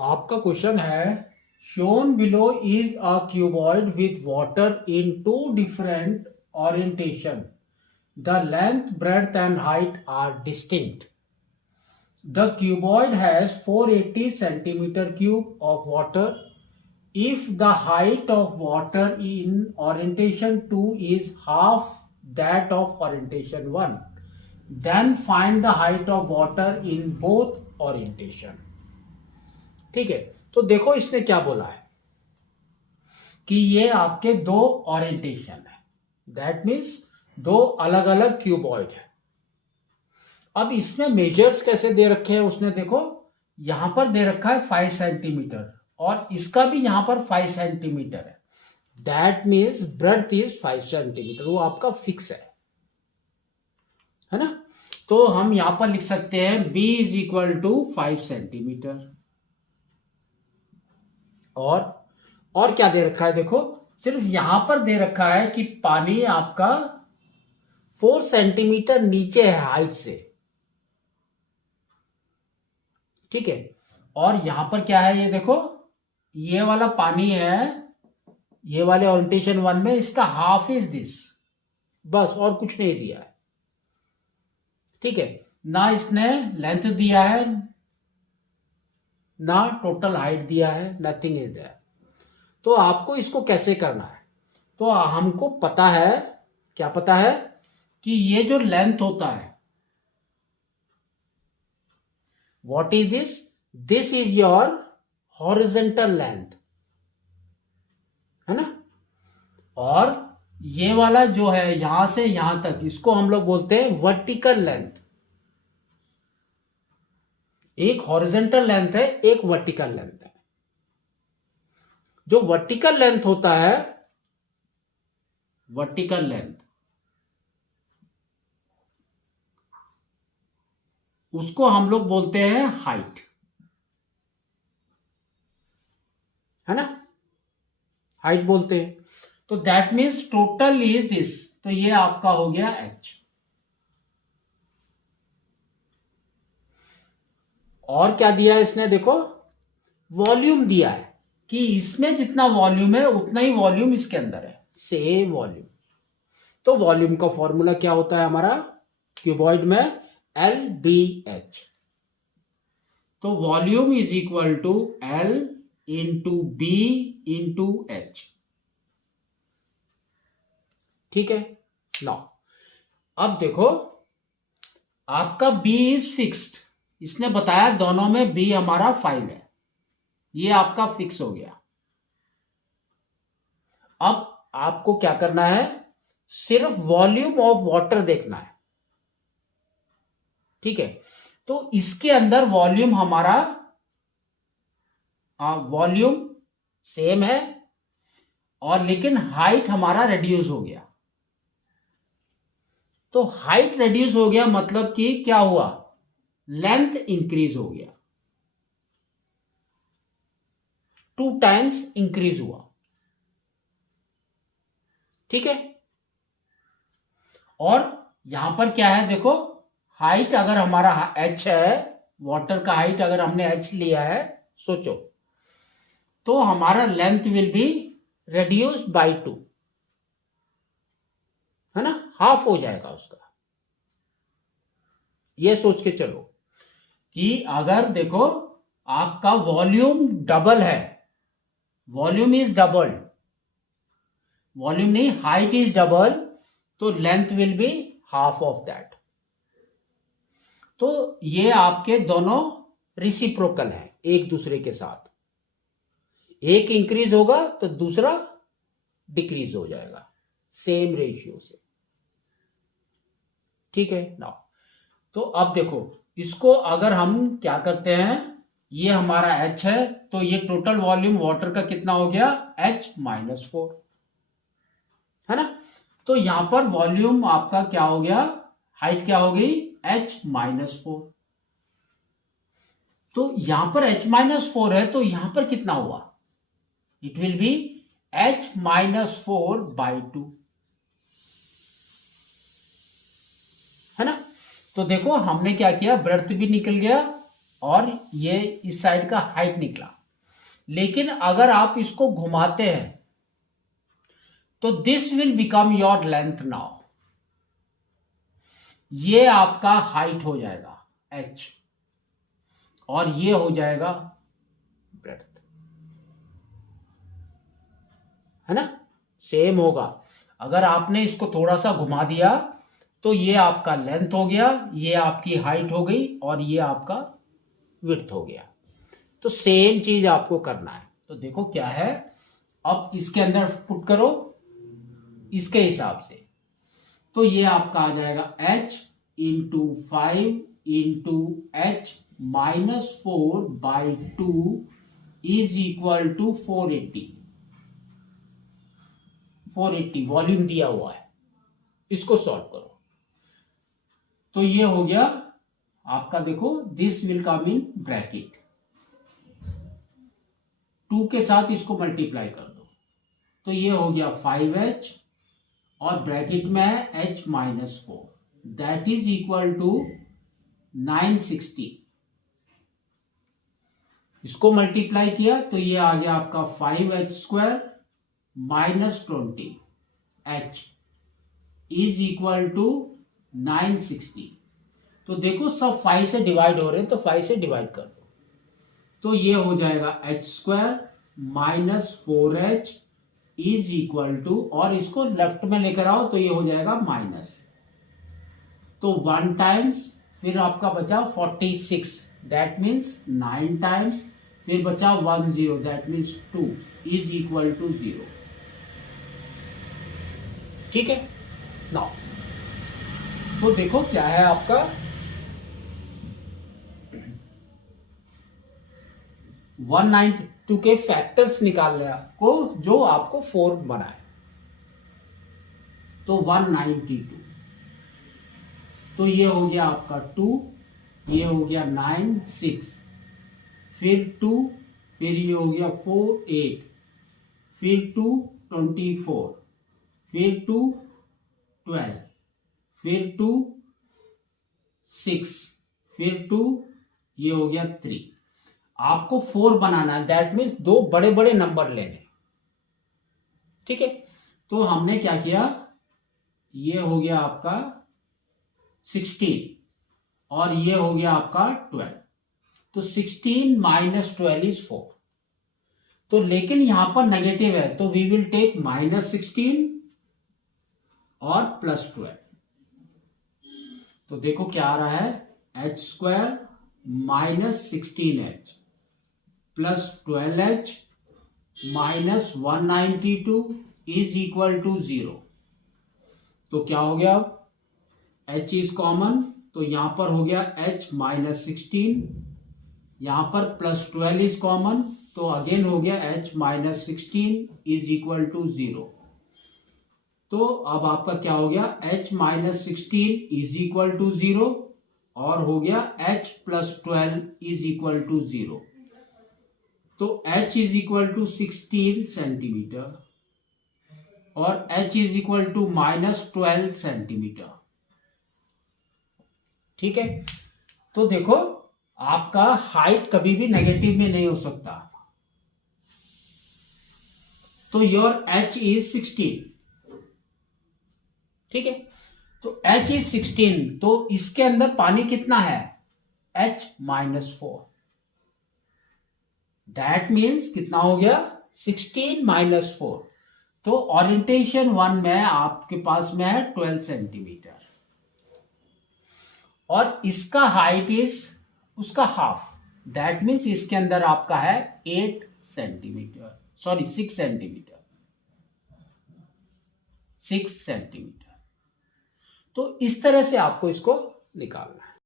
आपका क्वेश्चन है shown below is a cuboid with water in two different orientation. The length, breadth and height are distinct. The cuboid has 480 centimeter cube of water. If the height of water in orientation 2 is half that of orientation 1, then find the height of water in both orientation. ठीक है, तो देखो इसने क्या बोला है कि ये आपके दो ओरिएंटेशन है, दैट मीन्स दो अलग अलग क्यूबॉइड है। अब इसमें मेजर्स कैसे दे रखे हैं उसने, देखो यहां पर दे रखा है 5 सेंटीमीटर और इसका भी यहां पर 5 सेंटीमीटर है, that means breadth is 5 centimetre, वो आपका फिक्स है ना। तो हम यहां पर लिख सकते हैं b is equal to 5 centimetre. और क्या दे रखा है, देखो सिर्फ यहां पर दे रखा है कि पानी आपका 4 सेंटीमीटर नीचे है हाइट से, ठीक है। और यहां पर क्या है, ये देखो ये वाला पानी है, ये वाले ओरिएंटेशन 1 में इसका हाफ इज दिस, बस और कुछ नहीं दिया है, ठीक है। ना इसने लेंथ दिया है ना टोटल हाइट दिया है, नथिंग इज देयर। तो आपको इसको कैसे करना है, तो हमको पता है, क्या पता है कि ये जो लेंथ होता है, what is this, this is your horizontal length, है ना। और ये वाला जो है यहां से यहां तक, इसको हम लोग बोलते हैं वर्टिकल लेंथ। एक हॉरिजॉन्टल लेंथ है, एक वर्टिकल लेंथ है। जो वर्टिकल लेंथ होता है, वर्टिकल लेंथ, उसको हम लोग बोलते हैं हाइट, है ना, हाइट बोलते हैं। तो that means total is this, तो ये आपका हो गया h। और क्या दिया है इसने, देखो वॉल्यूम दिया है कि इसमें जितना वॉल्यूम है उतना ही वॉल्यूम इसके अंदर है, सेम वॉल्यूम। तो वॉल्यूम का फॉर्मूला क्या होता है हमारा क्यूबॉइड में, LBH। तो volume is equal to L into B into H, ठीक है ना। अब देखो आपका B इज फिक्स्ड, इसने बताया दोनों में B हमारा 5 है, ये आपका फिक्स हो गया। अब आपको क्या करना है, सिर्फ वॉल्यूम ऑफ वाटर देखना है, ठीक है। तो इसके अंदर वॉल्यूम हमारा, वॉल्यूम सेम है और लेकिन हाइट हमारा रिड्यूस हो गया। तो हाइट रिड्यूस हो गया मतलब कि क्या हुआ, लेंथ इंक्रीज हो गया, 2 टाइम्स इंक्रीज हुआ, ठीक है। और यहां पर क्या है, देखो हाइट अगर हमारा h है, वाटर का हाइट अगर हमने h लिया है, सोचो, तो हमारा length will be reduced by 2, है ना, हाफ हो जाएगा उसका। ये सोच के चलो कि अगर देखो आपका वॉल्यूम डबल है, वॉल्यूम इज डबल, वॉल्यूम नहीं हाइट इज डबल, तो length will be half of that. तो ये आपके दोनों रिसिप्रोकल हैं एक दूसरे के साथ, एक इंक्रीज होगा तो दूसरा डिक्रीज हो जाएगा, सेम रेशियो से, ठीक है ना। तो अब देखो इसको अगर हम क्या करते हैं, ये हमारा h है, तो ये टोटल वॉल्यूम वाटर का कितना हो गया, H-4, है ना। तो यहां पर वॉल्यूम आपका क्या हो गया, हाइट क्या हो गई, H-4। तो यहां पर H-4 है, तो यहां पर कितना हुआ, इट विल बी H-4/2, है ना। तो देखो हमने क्या किया, ब्रेड्थ भी निकल गया और ये इस साइड का हाइट निकला। लेकिन अगर आप इसको घुमाते हैं तो this will become your length now. ये आपका हाइट हो जाएगा h और ये हो जाएगा ब्रेड्थ, है ना। सेम होगा। अगर आपने इसको थोड़ा सा घुमा दिया तो ये आपका लेंथ हो गया, ये आपकी हाइट हो गई और ये आपका विड्थ हो गया। तो सेम चीज आपको करना है। तो देखो क्या है, अब इसके अंदर पुट करो इसके हिसाब से। तो ये आपका आ जाएगा h into 5 into h minus 4/2 is equal to 480 volume दिया हुआ है। इसको सॉल्व करो तो ये हो गया आपका, देखो this will come in bracket, 2 के साथ इसको मल्टीप्लाई कर दो तो ये हो गया 5h और ब्रैकेट में है h minus 4 that is equal to 960। इसको मल्टीप्लाई किया तो ये आ गया आपका 5h² minus 20h is equal to 960। तो देखो सब 5 से डिवाइड हो रहे हैं तो 5 से डिवाइड कर दो तो ये हो जाएगा h² minus 4h is equal to, और इसको लेफ्ट में लेकर आओ तो ये हो जाएगा माइनस, तो 1 टाइम्स, फिर आपका बचा 46 दैट मीन्स 9 टाइम्स, फिर बचा 1 0 that means 2 is equal to 0। ठीक है नाउ तो देखो क्या है आपका 192 के फैक्टर्स निकालने को जो आपको 4 बनाए तो 192, तो ये हो गया आपका 2, ये हो गया 9 6, फिर 2, फिर ये हो गया 4 8, फिर 2 24, फिर 2 12, फिर 2 6, फिर 2 ये हो गया 3। आपको 4 बनाना है दैट मीन्स 2 बड़े बड़े नंबर लेने। ठीक है तो हमने क्या किया, ये हो गया आपका 16 और ये हो गया आपका 12, तो 16 माइनस 12 इज 4। तो लेकिन यहां पर नेगेटिव है तो वी विल टेक माइनस 16 और प्लस 12। तो देखो क्या आ रहा है h² minus 16h plus 12h minus 192 is equal to 0। तो क्या हो गया, h इज कॉमन तो यहां पर हो गया h माइनस 16, यहां पर प्लस 12 इज कॉमन तो अगेन हो गया h minus 16 is equal to 0। तो अब आपका क्या हो गया, h minus 16 is equal to 0 और हो गया h plus 12 is equal to 0। तो h is equal to 16 centimetre और h is equal to minus 12 centimetre. ठीक है तो देखो आपका हाइट कभी भी नेगेटिव में नहीं हो सकता। तो योर h इज 16। ठीक है तो h इज 16, तो इसके अंदर पानी कितना है, h माइनस 4, दैट मीन्स कितना हो गया 16 माइनस 4। तो ओरिएंटेशन 1 में आपके पास में है 12 सेंटीमीटर और इसका हाइट इज उसका हाफ, दैट मीन्स इसके अंदर आपका है 8 सेंटीमीटर, सॉरी 6 सेंटीमीटर, 6 सेंटीमीटर। तो इस तरह से आपको इसको निकालना है।